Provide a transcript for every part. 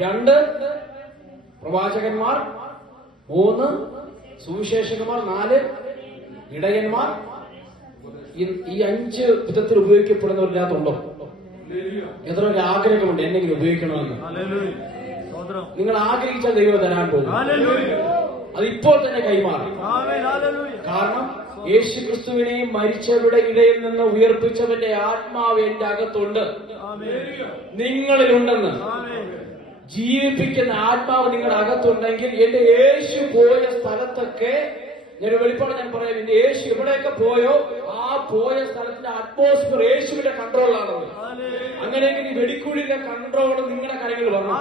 2 പ്രവാചകന്മാർ, 3 സുവിശേഷകന്മാർ, 4 ഇടയന്മാർ. ഈ 5 വിധത്തിൽ ഉപയോഗിക്കപ്പെടുന്നവരിനകത്തുണ്ടോ? എത്ര ഒരു ആഗ്രഹമുണ്ട് എന്നെങ്കിലും ഉപയോഗിക്കണമെന്ന്. നിങ്ങൾ ആഗ്രഹിച്ചാൽ ദൈവം തരാൻ പോകും. അത് ഇപ്പോൾ തന്നെ കൈമാറും. കാരണം യേശു ക്രിസ്തുവിനെയും മരിച്ചവരുടെ ഇടയിൽ നിന്ന് ഉയർപ്പിച്ചവന്റെ ആത്മാവ് എന്റെ അകത്തുണ്ട്, നിങ്ങളിലുണ്ടെന്ന്. ജീവിപ്പിക്കുന്ന ആത്മാവ് നിങ്ങളുടെ അകത്തുണ്ടെങ്കിൽ എന്റെ യേശു പോയ സ്ഥലത്തൊക്കെ ഞാൻ വെളിപ്പാട് ഞാൻ പറയാം. എന്റെ യേശു എവിടെയൊക്കെ പോയോ ആ പോയ സ്ഥലത്തിന്റെ അറ്റ്മോസ്ഫിയർ യേശുവിന്റെ കൺട്രോളിലാണ്. അങ്ങനെയെങ്കിൽ ഈ വെടിക്കുഴിയിലെ കൺട്രോൾ നിങ്ങളുടെ കരങ്ങളിൽ വരണം.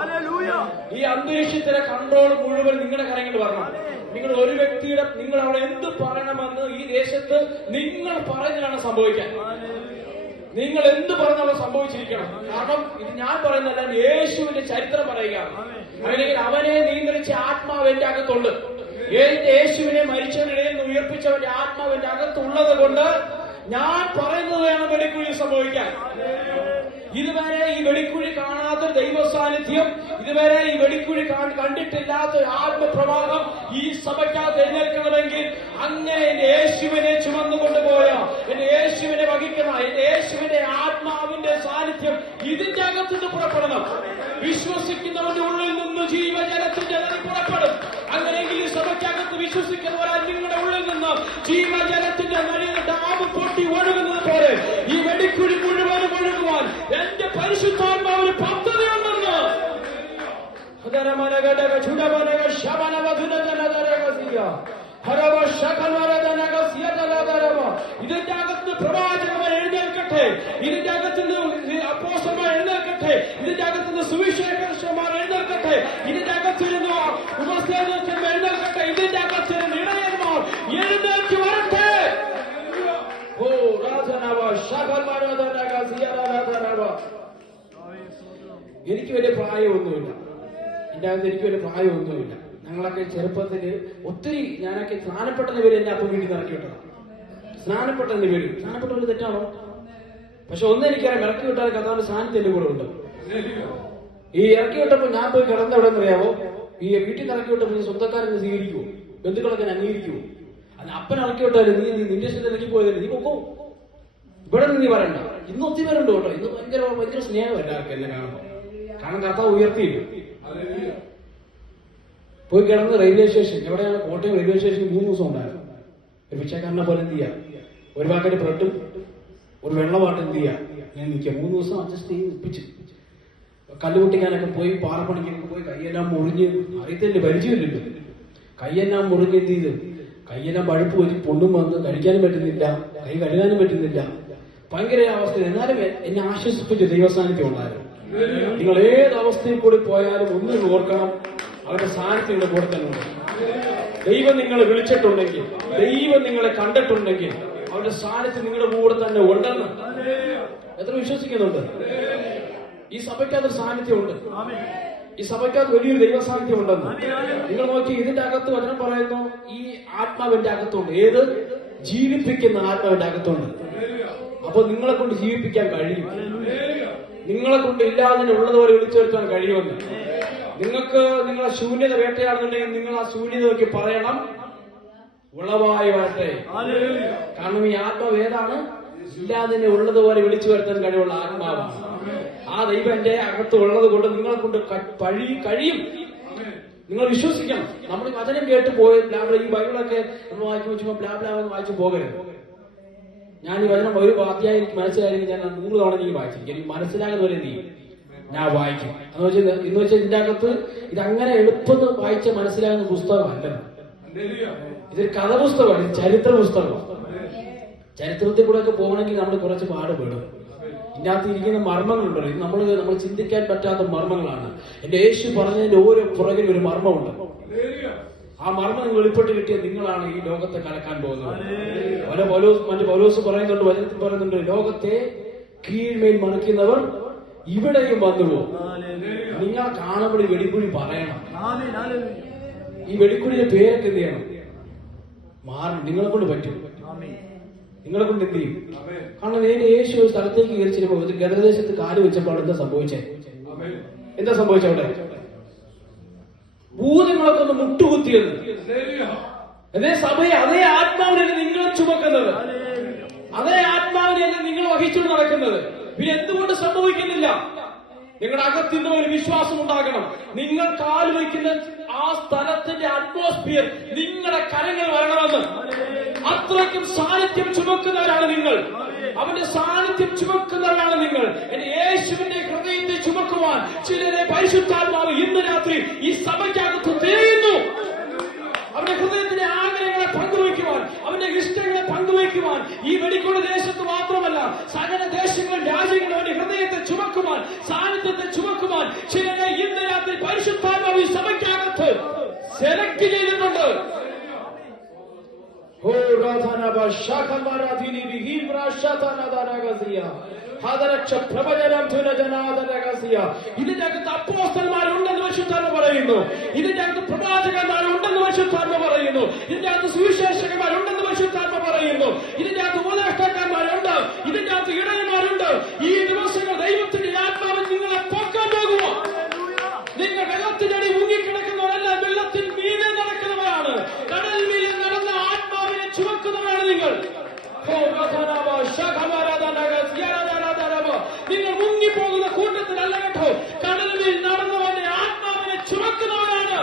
ഈ അന്തരീക്ഷത്തിലെ കൺട്രോൾ മുഴുവൻ നിങ്ങളുടെ കരങ്ങളിൽ വരണം. നിങ്ങൾ ഒരു വ്യക്തിയുടെ നിങ്ങൾ അവിടെ എന്ത് പറയണമെന്ന് ഈ ദേശത്ത് നിങ്ങൾ പറഞ്ഞാണ് സംഭവിക്കാൻ. നിങ്ങൾ എന്ത് പറഞ്ഞാൽ സംഭവിച്ചിരിക്കണം. കാരണം ഇത് ഞാൻ പറയുന്നതല്ല, യേശുവിന്റെ ചരിത്രം പറയുകയാണ്. അങ്ങനെയെങ്കിൽ അവനെ നിയന്ത്രിച്ച ആത്മാവ് എന്റെ അകത്തുണ്ട്. യേശുവിനെ മരിച്ചവരുടെ നിന്ന് ഉയർപ്പിച്ചവന്റെ ആത്മാവ് എന്റെ അകത്തുള്ളത് കൊണ്ട് ഞാൻ പറയുന്നത് വേണം വെടിക്കുഴി സംഭവിക്കാൻ. ഇതുവരെ ഈ വെടിക്കുഴി കാണാത്ത ദൈവ സാന്നിധ്യം, ഇതുവരെ ഈ വെടിക്കുഴി കണ്ടിട്ടില്ലാത്ത ആത്മപ്രവാഹം ഈ സഭയ്ക്കകത്ത് എഴുന്നേൽക്കണമെങ്കിൽ അങ്ങനെ എന്റെ യേശുവിനെ ചുമന്നുകൊണ്ടുപോയ, എന്റെ യേശുവിനെ വഹിക്കുന്ന, എന്റെ യേശുവിന്റെ ആത്മാവിന്റെ സാന്നിധ്യം ഇതിന്റെ അകത്തുനിന്ന് പുറപ്പെടണം. വിശ്വസിക്കുന്നവന്റെ ഉള്ളിൽ നിന്ന് ജീവജലത്തിന്റെ നദി പുറപ്പെടും. അങ്ങനെയെങ്കിൽ ഈ സഭയ്ക്കകത്ത് വിശ്വസിക്കുന്നവരാൽ നിങ്ങളുടെ ഉള്ളിൽ നിന്ന് ജീവജലത്തിന്റെ നദിയുടെ ഡാം പൊട്ടി ഒഴുകുന്നത് പോലെ ഈ വെടിക്കുഴി മുഴുവനും ഒഴുകുവാൻ എന്റെ പരിശുദ്ധാത്മാവിന് പദ്ധതിയുണ്ടെന്ന്. ഇതിന്റെ അകത്ത് പ്രവാചകന്മാർ എഴുന്നേൽക്കട്ടെ, ഇതിന്റെ അകത്തുനിന്ന് അപ്പോസ്തലന്മാർ എഴുന്നേൽക്കട്ടെ, ഇതിന്റെ അകത്തുനിന്ന് സുവിശേഷകന്മാർ എഴുന്നേൽക്കട്ടെ, ഇതിന്റെ അകത്തിരുന്ന് ഉപസ്ഥലന്മാർ എഴുന്നേൽക്കട്ടെ, ഇതിന്റെ അകത്തിരുന്ന് ഇടയന്മാർ എഴുന്നേൽക്ക് വരട്ടെ. ഓ രാജനവ എനിക്ക് വലിയ പ്രായമൊന്നുമില്ല, എന്റെ അകത്ത് എനിക്ക് വലിയ പ്രായമൊന്നുമില്ല. ഞങ്ങളൊക്കെ ചെറുപ്പത്തില് ഒത്തിരി ഞാനൊക്കെ സ്നാനപ്പെട്ടതിന് പേര് എന്നെ അപ്പം വീട്ടിൽ ഇറക്കി വിട്ടതാണ്. സ്നാനപ്പെട്ടതിന് പേര് സ്നാനപ്പെട്ടവര് തെറ്റാണോ? പക്ഷെ ഒന്നെനിക്കറിയാം, ഇറക്കി വിട്ടാൽ കഥാവിന്റെ സ്ഥാനത്ത് എന്റെ കൂടെ ഉണ്ട്. ഈ ഇറക്കി വിട്ടപ്പോൾ ഞാൻ പോയി കിടന്ന എവിടെ അറിയാവോ? ഈ വീട്ടിൽ നിന്ന് ഇറക്കി വിട്ടപ്പോൾ സ്വന്തക്കാരെന്ന് സ്വീകരിക്കുവോ? ബന്ധുക്കളൊക്കെ അംഗീകരിക്കുവോ? അത് അപ്പൻ ഇറക്കി വിട്ടാലും നീ നിന്റെ സ്ഥലത്ത് ഇറക്കി പോയതല്ലേ, നീ പൊക്കോ, ഇവിടെ നിന്ന് നീ പറയണ്ട. ഇന്ന് ഒത്തിരി പേരുണ്ട് കേട്ടോ, ഇന്ന് ഭയങ്കര സ്നേഹം എല്ലാവർക്കും എന്നെ കാണുമ്പോൾ. കാരണം കർത്താവ് ഉയർത്തിയില്ല. പോയി കിടന്ന് റെയിൽവേ സ്റ്റേഷൻ, എവിടെയാണ്? കോട്ടയം റെയിൽവേ സ്റ്റേഷനിൽ 3 ദിവസം ഉണ്ടായിരുന്നു. ഒരു പിച്ചക്കാരനെ പോലെ എന്ത് ചെയ്യാം, ഒരു പാക്കറ്റ് ബ്രെഡും ഒരു വെള്ളമായിട്ട് എന്ത് ചെയ്യാം, ഞാൻ നിൽക്കാം. 3 ദിവസം അഡ്ജസ്റ്റ് ചെയ്ത് ഒപ്പിച്ച് കല്ലുകുട്ടിക്കാനൊക്കെ പോയി, പാറപ്പണിക്കൊക്കെ പോയി, കൈയെല്ലാം മുറിഞ്ഞ്, അറിയത്തില്ല, പരിചയമില്ലല്ലോ, കൈയെല്ലാം മുറിഞ്ഞ് എന്ത് ചെയ്ത്, കൈയെല്ലാം പഴുപ്പ് വെച്ച് പൊണ്ണും വന്ന് കഴിക്കാനും പറ്റുന്നില്ല, കൈ കഴുകാനും പറ്റുന്നില്ല, ഭയങ്കര അവസ്ഥ. എന്നാലും എന്നെ ആശ്വസിപ്പിച്ച് ദൈവസാന്നിധ്യം ഉണ്ടായിരുന്നു. നിങ്ങൾ ഏത് അവസ്ഥയിൽ കൂടി പോയാലും ഒന്നും ഓർക്കണം, അവരുടെ സാന്നിധ്യങ്ങളുടെ കൂടെ തന്നെ ഉണ്ട്. ദൈവം നിങ്ങളെ വിളിച്ചിട്ടുണ്ടെങ്കിൽ, ദൈവം നിങ്ങളെ കണ്ടിട്ടുണ്ടെങ്കിൽ അവരുടെ സാന്നിധ്യം നിങ്ങളുടെ കൂടെ തന്നെ ഉണ്ടെന്ന് എത്ര വിശ്വസിക്കുന്നുണ്ട്? ഈ സഭയ്ക്കകത്ത് സാന്നിധ്യമുണ്ട്, ഈ സഭയ്ക്കകത്ത് വലിയൊരു ദൈവ സാന്നിധ്യം ഉണ്ടെന്ന് നിങ്ങൾ നോക്കി. ഇതിന്റെ അകത്ത് വചനം പറയുന്നു, ഈ ആത്മാവിന്റെ അകത്തുണ്ട്. ഏത്? ജീവിപ്പിക്കുന്ന ആത്മാവിന്റെ അകത്തുണ്ട്. അപ്പൊ നിങ്ങളെ കൊണ്ട് ജീവിപ്പിക്കാൻ കഴിയും. നിങ്ങളെ കൊണ്ട് ഇല്ലാതെ ഉള്ളതുപോലെ വിളിച്ചു വരുത്താൻ കഴിയുമെന്ന്. നിങ്ങൾക്ക് നിങ്ങളെ ശൂന്യത വേട്ടയാടുന്നുണ്ടെങ്കിൽ നിങ്ങൾ ആ ശൂന്യത നോക്കി പറയണം, ഉളവായി വരട്ടെ. കാരണം ഈ ആത്മാവ് ഏതാണ്? ഇല്ലാതെ ഉള്ളതുപോലെ വിളിച്ചു വരുത്താൻ കഴിവുള്ള ആത്മാവാണ്. ആ ദൈവം എന്റെ അകത്ത് ഉള്ളത് കൊണ്ട് നിങ്ങളെ കൊണ്ട് കഴിയും. നിങ്ങൾ വിശ്വസിക്കണം. നമ്മൾ വചനം കേട്ട് പോയി ഈ ബൈബിളൊക്കെ നമ്മൾ വായിച്ചു വെച്ചുമ്പോൾ ബ്ലാബ്ലാവെന്ന് വായിച്ചു പോകരുത്. ഞാൻ ഈ വചനം ഒരു അധ്യായം എനിക്ക് മനസ്സിലായെങ്കിൽ ഞാൻ 100 തവണ എനിക്ക് വായിച്ചു. എനിക്ക് മനസ്സിലാകുന്ന പോലെ എന്ത് ചെയ്യും, ഞാൻ വായിക്കും. എന്ന് വെച്ചാൽ ഇതിന്റെ അകത്ത് ഇതങ്ങനെ എളുപ്പത്തിൽ വായിച്ച് മനസ്സിലാകുന്ന പുസ്തകമല്ല. ഇതൊരു കഥ പുസ്തകമാണ്, ഇത് ചരിത്ര പുസ്തകമാണ്. ചരിത്രത്തിൽ കൂടെ ഒക്കെ പോകണമെങ്കിൽ നമ്മൾ കുറച്ച് പാടുപെടും. ഇതിനകത്ത് ഇരിക്കുന്ന മർമ്മങ്ങളുണ്ടല്ലോ, ഇത് നമ്മൾ ചിന്തിക്കാൻ പറ്റാത്ത മർമ്മങ്ങളാണ്. എന്റെ യേശു പറഞ്ഞതിന്റെ ഓരോ പുറകിൽ ഒരു മർമ്മമുണ്ട്. ആ മർമ്മം വെളിപ്പെട്ട് കിട്ടിയ നിങ്ങളാണ് ഈ ലോകത്തെ കലക്കാൻ പോകുന്നത്. മറ്റു പൗലോസ് പറയുന്നുണ്ട്, വചനത്തിൽ പറയുന്നുണ്ട്, ലോകത്തെ കീഴ്മേൽ മറിക്കുന്നവർ ഇവിടെയും വന്നുപോകും. നിങ്ങൾ കാണുമ്പോൾ ഈ വെടിക്കുഴി പറയണം. ഈ വെടിക്കുഴിയുടെ പേരൊക്കെ എന്ത് ചെയ്യണം? മാറണം. നിങ്ങളെ കൊണ്ട് പറ്റും, നിങ്ങളെ കൊണ്ട് എന്ത് ചെയ്യും? കാരണം യേശു സ്ഥലത്തേക്ക് കയറി ചെല്ലുമ്പോൾ ഗദരദേശത്ത് കാല് വെച്ചപ്പോൾ എന്താ സംഭവിച്ചേ? എന്താ സംഭവിച്ചവിടെ? ഭൂതങ്ങളൊക്കെ ഒന്ന് മുട്ടുകുത്തിയെന്ന്. അതേ സഭയെ അതേ ആത്മാവിനല്ലേ നിങ്ങൾ ചുമക്കുന്നത്, അതേ ആത്മാവിനെയല്ലേ നിങ്ങൾ വഹിച്ചുകൊണ്ട് നടക്കുന്നത്. പിന്നെ എന്തുകൊണ്ട് സംഭവിക്കുന്നില്ല? നിങ്ങളുടെ അകത്തിന്റെ ഒരു വിശ്വാസം ഉണ്ടാകണം. നിങ്ങൾ കാൽ വയ്ക്കുന്ന ആ സ്ഥലത്തിന്റെ അറ്റ്മോസ്ഫിയർ നിങ്ങളുടെ കരങ്ങൾ വരണമെന്ന്. അത്രയ്ക്കും സാന്നിധ്യം ചുമക്കുന്നവരാണ് നിങ്ങൾ. അവന്റെ സാന്നിധ്യം ചുമക്കുന്നവരാണ് നിങ്ങൾ. എന്റെ യേശുവിന്റെ ഹൃദയത്തെ ചുമക്കുവാൻ ചിലരെ പരിശുദ്ധാത്മാവ് ഇന്ന് രാത്രി ഈ സഭയ്ക്കകത്ത് തിരയുന്നു. അവന്റെ ഹൃദയത്തിന്റെ ആഗ്രഹങ്ങളെ പങ്കുവയ്ക്കുവാൻ, അവന്റെ ഇഷ്ടങ്ങളെ പങ്കുവയ്ക്കുവാൻ ഈ വെടിക്കോട് ദേശത്ത് മാത്രമല്ല സകല ദേശങ്ങൾ രാജ്യങ്ങൾ അവന്റെ ഹൃദയത്തെ ചുമക്കുവാൻ, സാന്നിധ്യത്തെ ചുമക്കുവാൻ ചിലരെ ഇന്ന് രാത്രി പരിശുദ്ധാത്മാവ് ഈ സഭയ്ക്കകത്ത് സെലക്ട് ചെയ്തിട്ടുണ്ട്. ഇതിന്റെ അകത്ത് അപ്പോസ്തലന്മാരുണ്ടെന്ന് പരിശുദ്ധാത്മ പറയുന്നു. ഇതിന്റെ അകത്ത് പ്രവാചകന്മാരുണ്ടെന്ന് പരിശുദ്ധാത്മ പറയുന്നു. ഇതിന്റെ അകത്ത് സുവിശേഷകന്മാരുണ്ടെന്ന് പരിശുദ്ധാത്മ പറയുന്നു. ഇതിന്റെ അകത്ത് ഉപദേഷ്ടാക്കന്മാരുണ്ട്. ഇതിന്റെ അകത്ത് ഇടയന്മാരുണ്ട്. ഈ ദിവസങ്ങൾ ദൈവത്തിന്റെ ആത്മാവിൽ നിങ്ങളെ പൊക്കാൻ പോകുക. നിങ്ങൾ വെള്ളത്തിനടി മുങ്ങിക്കിടക്കുന്നവരല്ല, വെള്ളത്തിൽ മീതെ നടക്കുന്നവരാണ്. കടൽ മീതെ നടന്ന ആത്മാവിനെ ചുമക്കുന്നവരാണ് നിങ്ങൾ. നിങ്ങൾ മുങ്ങിപ്പോകുന്ന കൂട്ടത്തിലല്ല കേട്ടോ, കടലിൽ നടന്നവന്റെ ആത്മാവിനെ ചുമക്കുന്നവരാണ്.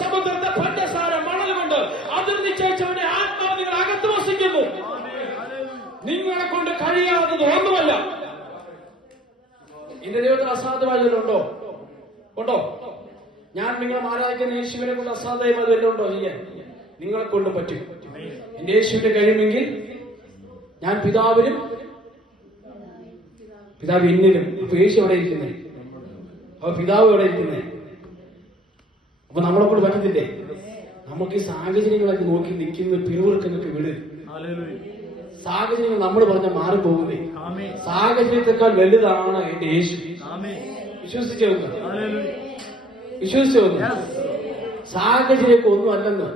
സമുദ്രത്തെ പഞ്ചസാര മണൽ കൊണ്ട് അതിർ നിശ്ചയിച്ചവന്റെ ആത്മാവ് നിങ്ങൾ അകത്ത് വസിക്കുന്നു. നിങ്ങളെ കൊണ്ട് കഴിയാത്തത് ഒന്നുമല്ല. എന്റെ ദൈവത്തിന് അസാധ്യമായതിലുണ്ടോ? ഉണ്ടോ? ഞാൻ നിങ്ങളെ ആരാധിക്കുന്ന യേശുവിനെ കൊണ്ട് അസാധ്യമായത് വല്ലതും ഉണ്ടോ ചെയ്യാൻ? നിങ്ങളെ കൊണ്ട് പറ്റും. എന്റെ യേശുവിന്റെ കഴിയുമെങ്കിൽ ഞാൻ പിതാവിനും പിതാവ് എന്നിലും. അപ്പൊ യേശു എവിടെ ഇരിക്കുന്നേ? അപ്പൊ പിതാവ് എവിടെ ഇരിക്കുന്നേ? അപ്പൊ നമ്മളെ കൊണ്ട് പറ്റത്തില്ലേ? നമുക്ക് ഈ സാഹചര്യങ്ങളൊക്കെ നോക്കി നിൽക്കുന്ന പിറുവിറുക്കുന്നൊക്കെ വിട്. സാഹചര്യങ്ങൾ നമ്മൾ പറഞ്ഞ മാറിപ്പോകുന്നേ. സാഹചര്യത്തെക്കാൾ വലുതാണ് എന്റെ യേശു. വിശ്വസിച്ചു വിശ്വസിച്ചു സാഹചര്യമൊക്കെ ഒന്നും അല്ലെന്ന്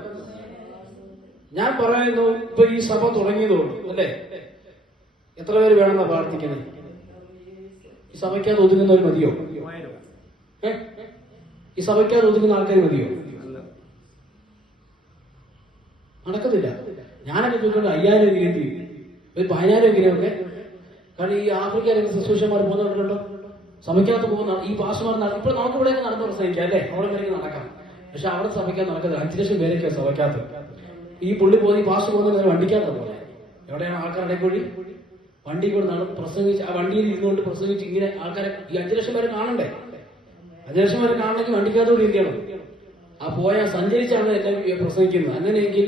ഞാൻ പറയുന്നു. ഇപ്പൊ ഈ സഭ തുടങ്ങിയതുകൊണ്ട് അല്ലേ, എത്ര പേര് വേണമെന്നാ പ്രാർത്ഥിക്കുന്നത്? ഈ സഭയ്ക്കകത്ത് ഒതുങ്ങുന്നവർ മതിയോ? ഈ സഭയ്ക്കകത്ത് ഒതുങ്ങുന്ന ആൾക്കാർ മതിയോ? നടക്കത്തില്ല. ഞാനൊക്കെ ചോദിക്കുന്നത് 5000 രൂപ, ഒരു 10000 രൂപയൊക്കെ. കാരണം ഈ ആഫ്രിക്കയിലൊക്കെ ശുശ്രൂഷന്മാർ പോകുന്നുണ്ടല്ലോ, സഭയ്ക്കകത്ത് പോകുന്ന ഈ പാസ്റ്റർമാർ. ഇപ്പോൾ നമുക്ക് ഇവിടെയൊക്കെ നടന്നു പ്രസംഗിക്കാം അല്ലേ, അവിടെ വരെയൊക്കെ നടക്കാം. പക്ഷെ അവിടെ സഭയ്ക്കകത്ത് നടക്കുന്നത് 5 ലക്ഷം പേരൊക്കെ സഭയ്ക്കകത്ത്. ഈ പുള്ളി പോകുന്ന ഈ പാസ്റ്റർ പോകുന്നത് വണ്ടിക്കകത്ത് പോലെ. എവിടെയാണ് ആൾക്കാരുടെ കൂടി വണ്ടി കൂടെ നടന്ന് പ്രസംഗിച്ച് ആ വണ്ടിയിൽ ഇരുന്നുകൊണ്ട് പ്രസംഗിച്ച് ഇങ്ങനെ ആൾക്കാരെ ഈ 5 ലക്ഷം പേരെ കാണണ്ടേ? 5 ലക്ഷം പേരെ കാണണമെങ്കിൽ വണ്ടിക്കകത്തോട് ഇരിക്കണം. ആ പോയാൽ സഞ്ചരിച്ചാണ് എല്ലാം പ്രസംഗിക്കുന്നത്. അങ്ങനെയെങ്കിൽ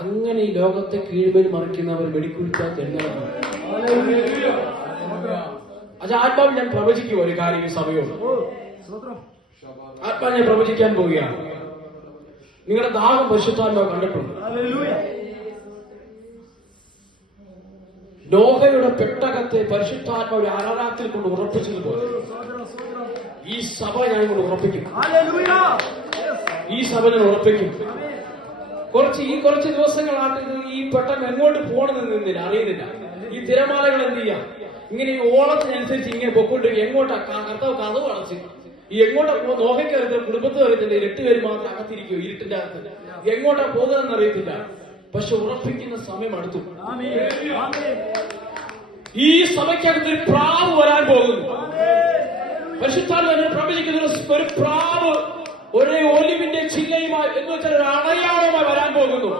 അങ്ങനെ ഈ ലോകത്തെ കീഴ്മേൽ മറിക്കുന്നവർ വെടിക്കുഴിച്ചാൽ എഴുന്നേൽക്കണം. അത് ആത്മാവിൽ ഞാൻ പ്രവചിക്കും ഒരു കാര്യം ഈ സഭയോട്. ആത്മാവ് ഞാൻ പ്രവചിക്കാൻ പോവുകയാണ്. നിങ്ങളുടെ ദാഹം പരിശുദ്ധാത്മാവ് കണ്ടിട്ടുണ്ട്. നോഹയുടെ പെട്ടകത്തെ പരിശുദ്ധാത്മാവ് ഒരു അരരാത്തിൽ കൊണ്ട് ഉറപ്പിച്ചതുപോലെ ഈ സഭ ഞാൻ കൊണ്ട് ഉറപ്പിക്കും. ഈ സഭ ഞാൻ ഉറപ്പിക്കും. കുറച്ച് ദിവസങ്ങളായിട്ട് ഈ പെട്ടകം എങ്ങോട്ട് പോകണമെന്ന് നിന്നില്ല, അറിയുന്നില്ല. ഈ തിരമാലകൾ എന്ത് ചെയ്യാം, ഇങ്ങനെ ഈ ഓളത്തിനനുസരിച്ച് ഇങ്ങനെ പൊക്കോട്ട് എങ്ങോട്ടാ കർത്താവ് കഥവ് അടച്ച് ഈ എങ്ങോട്ടാ പോകുന്ന നോഹയ്ക്ക് അറിയത്തില്ല, കുടുംബത്തിൽ അറിയത്തില്ല. 8 പേര് മാത്രം അകത്തിരിക്കും ഇരുട്ടിന്റെ അകത്ത്. എങ്ങോട്ടാ പോകുന്നതെന്ന് അറിയത്തില്ല. പക്ഷെ ഉറപ്പിക്കുന്ന സമയം അടുത്തു. ഈ സഭയ്ക്കകത്ത് ഒരു പ്രാവ് വരാൻ പോകുന്നു. പരിശുദ്ധാത്മാവ് പ്രവചിക്കുന്ന ഒരു പ്രാവ് ഒരേ ഒലിവിന്റെ ചില്ലയുമായി എന്ന് വെച്ചാൽ ഒരു അടയാളമായി വരാൻ പോകുന്നു.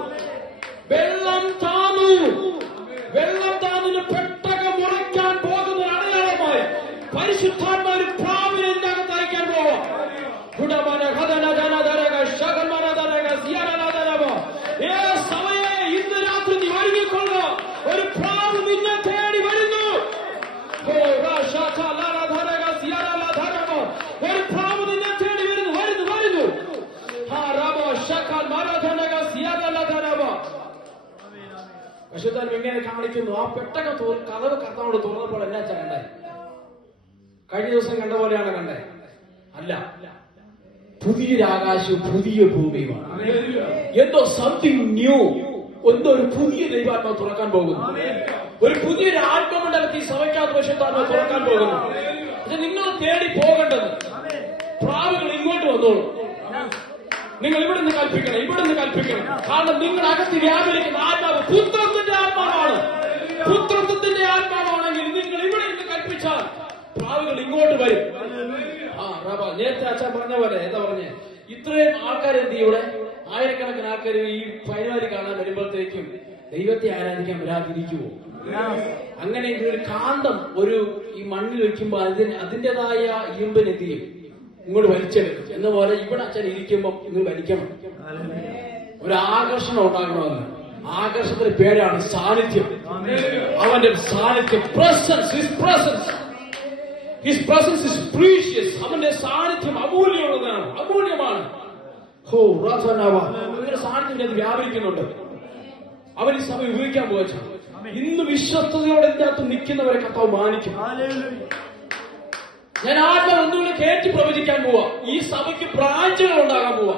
വെള്ളം താന്നു പെട്ടകം മുറിക്കാൻ പോകുന്ന അടയാളമായി പരിശുദ്ധാത്മാവ് ഒരു പ്രാവിനെ ഇതിനകത്ത് അയക്കാൻ പോവാം. സഭയെ ഇന്ന് രാത്രി നീ ഒരുങ്ങിക്കൊള്ളുക. ഒരു പ്രാവ് നിന്നെ തേടി വരുന്നു. ഒരു പ്രാവ് നിന്നെ തേടി വരുന്നു. പരിശുദ്ധാത്മാവ് എങ്ങനെ കാണിക്കുന്നു? ആ പെട്ടകം കഥവ് കർത്താവോട് തുറന്നപ്പോൾ എന്നാ കണ്ടേ? കഴിഞ്ഞ ദിവസം കണ്ട പോലെയാണ് കണ്ടേ? അല്ല, പുതിയൊരാകാശവും പുതിയ ഭൂമിയുമാണ്. എന്തോ സംതിങ് ന്യൂ, എന്തോ ഒരു പുതിയ ദൈവാത്മാവ് തുറക്കാൻ പോകുന്നു. ഒരു പുതിയൊരു ആത്മമണ്ഡലത്തിൽ സഭയ്ക്കകത്ത് പരിശുദ്ധാത്മാവ് തുറക്കാൻ പോകുന്നു. പക്ഷെ നിങ്ങൾ തേടി പോകേണ്ടത് വന്നോളൂ. നിങ്ങൾ ഇവിടെ നിന്ന് കൽപ്പിക്കണം, ഇവിടെ നിന്ന് കൽപ്പിക്കണം. കാരണം നിങ്ങളുടെ അകത്ത് വ്യാപരിക്കുന്ന ആത്മാവ് പുത്രത്തിന്റെ ആത്മാവാണ്. പുത്രത്വത്തിന്റെ ആത്മാവാണെങ്കിൽ നിങ്ങൾ ഇവിടെ നിന്ന് കൽപ്പിച്ചാൽ പ്രാവുകൾ ഇങ്ങോട്ട് വരും. നേരത്തെ അച്ഛൻ പറഞ്ഞ പോലെ എന്താ പറഞ്ഞേ, ഇത്രയും ആൾക്കാർ എന്ത് ചെയ്യും? ഇവിടെ ആയിരക്കണക്കിന് ആൾക്കാർ ഈ പരിപാടി കാണാൻ വരുമ്പോഴത്തേക്കും ദൈവത്തെ ആരാധിക്കാൻ വരാതിരിക്കുമോ? അങ്ങനെയെങ്കിൽ ഒരു കാന്തം ഈ മണ്ണിൽ വെക്കുമ്പോൾ അതിൻ്റെതായ ഇരുമ്പിന് എന്ത് ചെയ്യും? ഇങ്ങോട്ട് വലിച്ചെടുക്കും. എന്ന പോലെ ഇവിടെ അച്ഛൻ ഇരിക്കുമ്പോൾ നിങ്ങൾ വലിക്കണം. ഒരു ആകർഷണം ഉണ്ടാകണമെന്ന്. ആകർഷണത്തിന്റെ പേരാണ് സാന്നിധ്യം. അവന്റെ സാന്നിധ്യം, His presence is precious. അവന്റെ സാന്നിധ്യം അമൂല്യമുള്ളതാണ്, അമൂല്യമാണ്. അങ്ങനെ സാന്നിധ്യം അത് വ്യാപരിക്കുന്നുണ്ട്. അവൻ ഈ സമയം ഉപയോഗിക്കാൻ പോയ ഇന്ന് വിശ്വസ്തയോടെ ഇതിനകത്ത് നിൽക്കുന്നവരെ കർത്താവ് മാനിക്കും. ഞാൻ ആത്മാവ് ഒന്നുകൂടെ കയറ്റി പ്രവചിക്കാൻ പോവാ. ഈ സഭയ്ക്ക് ബ്രാഞ്ചുകൾ ഉണ്ടാകാൻ പോവാ.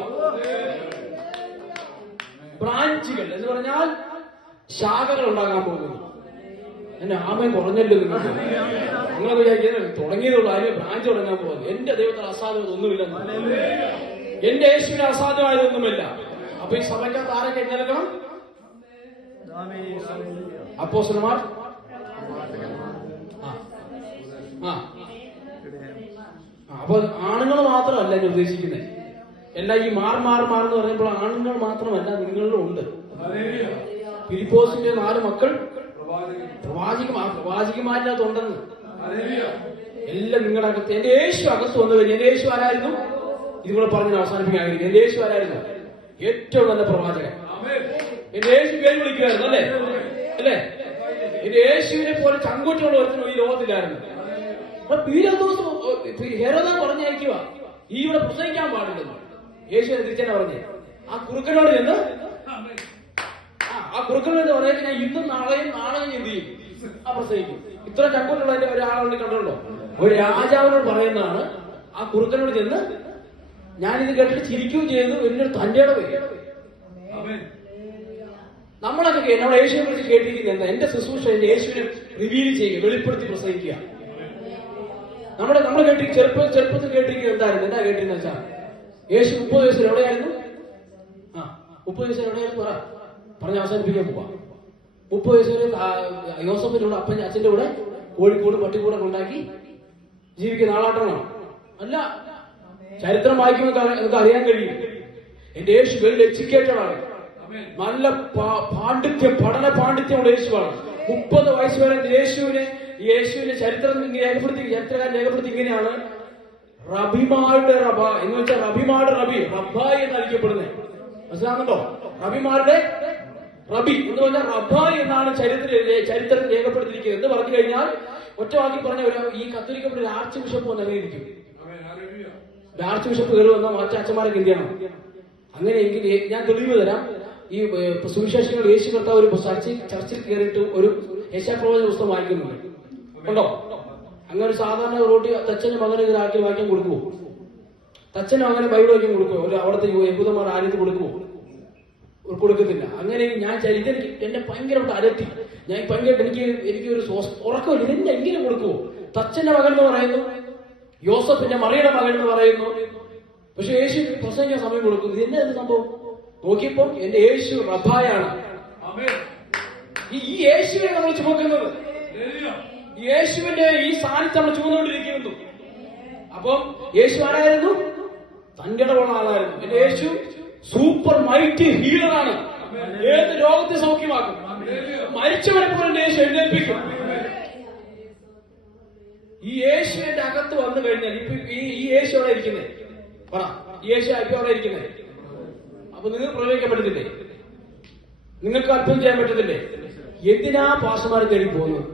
ബ്രാഞ്ചുകൾ എന്ന് പറഞ്ഞാൽ ശാഖകൾ ഉണ്ടാകാൻ പോകുന്നു. എന്നെ ആമയും കുറഞ്ഞല്ലോ നിങ്ങൾക്ക്. നിങ്ങൾ വിചാരിക്കുന്നത് തുടങ്ങിയതുള്ളൂ, അതിന് ബ്രാഞ്ച് തുടങ്ങാൻ പോകുന്നു. എന്റെ ദൈവത്തിൽ അസാധ്യമൊന്നുമില്ലെന്ന്. എന്റെ യേശുവിന് അസാധ്യമായതൊന്നുമില്ല. അപ്പൊ ഈ സഭയ്ക്കകത്ത് ആരൊക്കെ എഴുന്നേൽക്കണം? അപ്പോസ്തലന്മാർ, അപ്പൊ ആണുങ്ങൾ മാത്രമല്ല എന്നെ ഉദ്ദേശിക്കുന്നത്. എല്ലാം ഈ മാർന്ന് പറയുമ്പോൾ ആണുങ്ങൾ മാത്രമല്ല, നിങ്ങളിലും ഉണ്ട്. ഫിലിപ്പോസിന്റെ 4 മക്കൾ പ്രവാചകന്മാരിനകത്തുണ്ടെന്ന്. എല്ലാം നിങ്ങളുടെ അകത്ത്. എന്റെ യേശു അകത്ത് വന്നു കഴിഞ്ഞു. എന്റെ യേശു ആരായിരുന്നു? ഇതുകൂടെ പറഞ്ഞ് അവസാനിപ്പിക്കാതിരിക്കും. എന്റെ യേശു ആരായിരുന്നു? ഏറ്റവും നല്ല പ്രവാചകൻ. എന്റെ യേശു പേര് വിളിക്കുമായിരുന്നു, അല്ലേ? എന്റെ യേശുവിനെ പോലെ ചങ്കൂറ്റമുള്ള ഒരുത്തനും ഈ ലോകത്തിലായിരുന്നു. ഹെരോദാൻ പറഞ്ഞയക്കുക, ഈ ഇവിടെ പ്രസംഗിക്കാൻ പാടില്ലെന്ന്. യേശു തിരിച്ചാണ് പറഞ്ഞത്. ആ കുറുക്കനോട് ചെന്ന് പറയാൻ, ഞാൻ ഇന്നും നാളെയും എന്ത് ചെയ്യും? പ്രസംഗിക്കും. ഇത്ര ചങ്കൂറ്റുള്ളതിന്റെ ഒരാളുണ്ട്, കണ്ടല്ലോ. ഒരു രാജാവിനോട് പറയുന്നതാണ്. ആ കുറുക്കനോട് ചെന്ന് ഞാനിത് കേട്ടിട്ട് ചിരിക്കുകയും ചെയ്തു. വലിയൊരു തന്റെയുടെ പേര്. നമ്മളൊക്കെ നമ്മുടെ യേശുവിനെ കുറിച്ച് കേട്ടിരിക്കുന്നത് എന്താ? എന്റെ ശുശ്രൂഷ എന്റെ യേശുവിനെ റിവീൽ ചെയ്യുക, വെളിപ്പെടുത്തി പ്രസംഗിക്കുക. നമ്മൾ ചെറുപ്പത്തിൽ കേട്ടിരിക്കുന്നത് എന്തായിരുന്നു? എന്താ കേട്ടിരുന്ന വെച്ചാൽ, യേശു 30 വയസ്സിൽ എവിടെയായിരുന്നു? 30 വയസ്സിൽ എവിടെയായിരുന്നു? പറഞ്ഞ് അവസാനിപ്പിക്കാൻ പോവാ. 30 വയസ്സ് വരെ യോസഫിന്റെ കൂടെ, അച്ഛന്റെ കൂടെ കോഴിക്കോട് പട്ടിക്കൂടെ ഉണ്ടാക്കി ജീവിക്കുന്ന ആളാട്ടമാണോ? അല്ല. ചരിത്രം വായിക്കുമ്പോൾ നമുക്ക് അറിയാൻ കഴിയും. എന്റെ യേശു വെൽ എഡ്യൂക്കേറ്റഡ് ആണ്. നല്ല പഠന പാണ്ഡിത്യമുള്ള യേശുവാണ്. 30 വയസ്സ് വരെ യേശുവിന്റെ ചരിത്രകാരൻ രേഖപ്പെടുത്തി ഇങ്ങനെയാണ്: റബിമാരുടെ റബ എന്ന് വെച്ചാൽ റബിമാരുടെ റബ്ബായി എന്ന് അറിയിക്കപ്പെടുന്നത്. മനസ്സിലാകുന്നുണ്ടോ? റബിമാരുടെ റബി എന്ന് പറഞ്ഞാൽ റബ്ബായി എന്നാണ് ചരിത്രത്തിൽ രേഖപ്പെടുത്തിയിരിക്കുന്നത്. എന്ന് പറഞ്ഞു കഴിഞ്ഞാൽ ഒറ്റ വാക്കി പറഞ്ഞ ഈ കത്തോലിക്കപ്പെട്ട ഒരു ആർച്ച് ബിഷപ്പ് വന്ന് അങ്ങനെ ഇരിക്കും. ഒരു ആർച്ച് ബിഷപ്പ് കയറി വന്നാൽ മറ്റു അച്ഛന്മാരൊക്കെ എന്ത് ചെയ്യണം? അങ്ങനെയെങ്കിൽ ഞാൻ തെളിവ് തരാം. ഈ സുവിശേഷങ്ങൾ യേശു കർത്താവ് ഒരു ചർച്ചിൽ കയറിയിട്ട് ഒരു യേശാപ്രവചന പുസ്തകം വായിക്കുന്നുണ്ട്. ഉണ്ടോ? അങ്ങനെ ഒരു സാധാരണ റോട്ടി തച്ചനും മകനും ഇതിലാക്കി വാക്യം കൊടുക്കുമോ? തച്ചനും അങ്ങനെ ബൈബിൾ വാക്യം കൊടുക്കുമോ? അവിടുത്തെ യഹൂദന്മാർ ആര്യത്ത് കൊടുക്കുമോ? കൊടുക്കത്തില്ല. അങ്ങനെ ഞാൻ ഇതെനിക്ക് എന്നെ ഭയങ്കരമായിട്ട് അലട്ടി. ഞാൻ ഭയങ്കരമായിട്ട് എനിക്കൊരു ഉറക്കമില്ല. ഇതെന്നെ എങ്ങനെ കൊടുക്കുമോ? തച്ചന്റെ മകൻ എന്ന് പറയുന്നു, യോസഫിന്റെ മറിയുടെ മകൻ എന്ന് പറയുന്നു. പക്ഷെ യേശു പ്രസംഗിക്കാൻ സമയം കൊടുക്കുന്നു. ഇതെന്നെ എന്ത് സംഭവം? നോക്കിയപ്പോൾ എന്റെ യേശു റബ്ബായാണ്. ഈ യേശുവിനെ നമ്മൾ ചുമക്കുന്നത്, യേശുവിന്റെ ഈ സാന്നിധ്യം നമ്മൾ ചുമന്നുകൊണ്ടിരിക്കുന്നു. അപ്പം യേശു ആരായിരുന്നു? തന്റെ ഇടമുള്ള ആളായിരുന്നു. എന്റെ യേശു സൂപ്പർ മൈറ്റി ഹീലറാണ്. ഏത് രോഗത്തെ സൗഖ്യമാക്കും. മരിച്ചവരെ പോലെ യേശു എഴുന്നേൽപ്പിക്കും. ഈ യേശു എന്റെ അകത്ത് വന്നു കഴിഞ്ഞാൽ ഇപ്പൊ ഈ യേശു അവിടെ ഇരിക്കുന്നത് പറ, യേശു ഇപ്പൊ അവിടെ ഇരിക്കുന്നത്. അപ്പൊ നിങ്ങൾക്ക് പ്രവേശിക്കാൻ പറ്റത്തില്ലേ? നിങ്ങൾക്ക് അത്ഭുതം ചെയ്യാൻ പറ്റത്തില്ലേ? എന്തിനാ പാസ്റ്റർമാരെ തേടി പോകുന്നത്?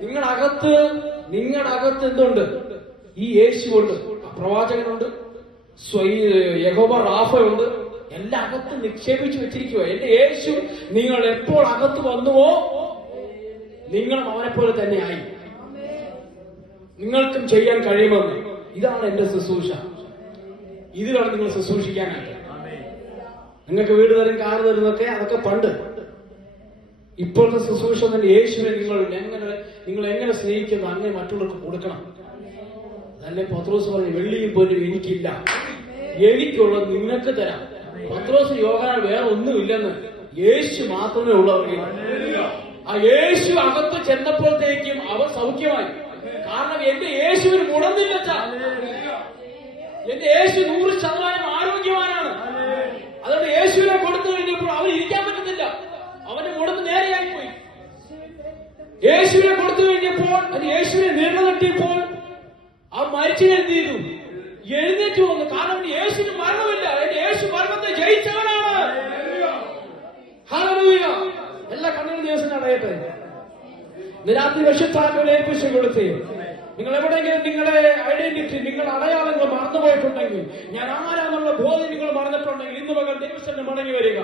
നിങ്ങളുടെ അകത്ത് എന്തുണ്ട്? ഈ യേശുവുണ്ട്, പ്രവാചകനുണ്ട്, യഹോവ റാഫയുണ്ട്. എല്ലാം അകത്ത് നിക്ഷേപിച്ചു വെച്ചിരിക്കുക. എന്റെ യേശു നിങ്ങൾ എപ്പോൾ അകത്ത് വന്നുവോ നിങ്ങളും അവനെ പോലെ തന്നെയായി. നിങ്ങൾക്കും ചെയ്യാൻ കഴിയുമെന്ന്. ഇതാണ് എന്റെ ശുശ്രൂഷ. ഇത് വേണം നിങ്ങൾ ശുശ്രൂഷിക്കാനായിട്ട്. നിങ്ങൾക്ക് വീട് തരും, കാറ് തരുന്നൊക്കെ അതൊക്കെ പണ്ട്. ഇപ്പോഴത്തെ ശുശ്രൂഷ തന്നെ യേശുവിനെ നിങ്ങൾ എങ്ങനെ സ്നേഹിക്കുന്നു അങ്ങനെ മറ്റുള്ളവർക്ക് കൊടുക്കണം. അല്ലെ പത്രോസ് പറഞ്ഞു, വെള്ളിയും പൊന്നും എനിക്കില്ല, എനിക്കുള്ളത് നിങ്ങൾക്ക് തരാം. പത്രോസ് യോഹന്നാൻ വേറെ ഒന്നുമില്ലെന്ന്, യേശു മാത്രമേ ഉള്ളവർക്ക്. ആ യേശു അകത്ത് ചെന്നപ്പോഴത്തേക്കും അവർ സൗഖ്യമായി. കാരണം എന്റെ യേശുവിന് മുടന്നില്ല. എന്റെ യേശു 100% ആരോഗ്യവാനാണ്. അതുകൊണ്ട് യേശുവിനെ കൊടുത്തു കഴിഞ്ഞപ്പോൾ അവൻ ഇരിക്കാൻ പറ്റുന്നില്ല, അവന്റെ മുടന്ന് നേരെയായി പോയി. യേശുവിനെ കൊടുത്തു കഴിഞ്ഞപ്പോൾ, അത് യേശുവിനെ നീണ്ടു തട്ടിയപ്പോൾ ആ മരിച്ചു എന്ത് ചെയ്തു? എഴുന്നേറ്റ് വന്നു. കാരണം യേശുവിന് മരണമില്ല, എന്റെ യേശു മരണത്തെ ജയിച്ചവനാണ്. ഹല്ലേലൂയ. എല്ലാ കണ്ണുകളും ദിവസം അടയട്ടെ. രാത്രി വിശുദ്ധാത്മാവിനെ ഏൽപ്പിച്ചു കൊടുത്തേ. നിങ്ങൾ എവിടെയെങ്കിലും നിങ്ങളുടെ ഐഡന്റിറ്റി, നിങ്ങളുടെ അടയാളങ്ങൾ മറന്നുപോയിട്ടുണ്ടെങ്കിൽ, ഞാൻ ആരാന്നുള്ള ബോധം നിങ്ങൾ മറന്നിട്ടുണ്ടെങ്കിൽ, ഇന്ന് പകൽ ദിവസം മടങ്ങി വരിക.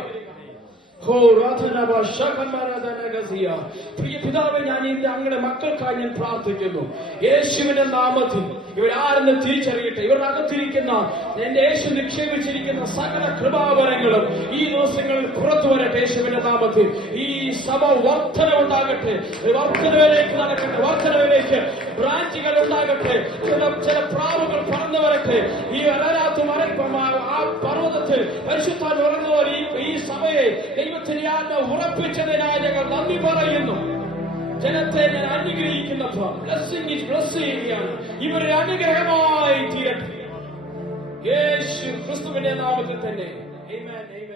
പ്രിയ പിതാവേ, ഞാൻ ഇന്ന് അങ്ങയുടെ മക്കൾക്കായി ഞാൻ പ്രാർത്ഥിക്കുന്നു. യേശുവിന്റെ നാമത്തിൽ ഇവരാരെന്ന് തിരിച്ചറിയട്ടെ. ഇവരുടെ അകത്തിരിക്കുന്ന എന്റെ യേശു നിക്ഷേപിച്ചിരിക്കുന്ന സകല കൃപാവരങ്ങളും ഈ ദിവസങ്ങളിൽ പുറത്തു വരട്ടെ. യേശുവിന്റെ നാമത്തിൽ ഈ സഭ വർധനവുണ്ടാകട്ടെ, വർധനവിലേക്ക് നടക്കട്ടെ, വർധനവിലേക്ക് ബ്രാഞ്ചുകൾ ഉണ്ടാകട്ടെ. ചില പ്രാവുകൾ പറന്നു വരട്ടെ. ഈ അലരാത്തു ആ പർവ്വതത്തിൽ പരിശുദ്ധാത്മാവ് ഉറങ്ങുവാൻ ഈ സഭയെ ദൈവത്തിന്റെ ആത്മ ഉറപ്പിച്ചതിനായി ഞങ്ങൾ നന്ദി പറയുന്നു. ജനത്തെ ഞാൻ അനുഗ്രഹിക്കുന്നപ്പോൾ ബ്ലസ്സിംഗ് ഇവരുടെ അനുഗ്രഹമായി തീരട്ടെ. യേശു ക്രിസ്തുവിന്റെ നാമത്തിൽ തന്നെ. ആമേൻ.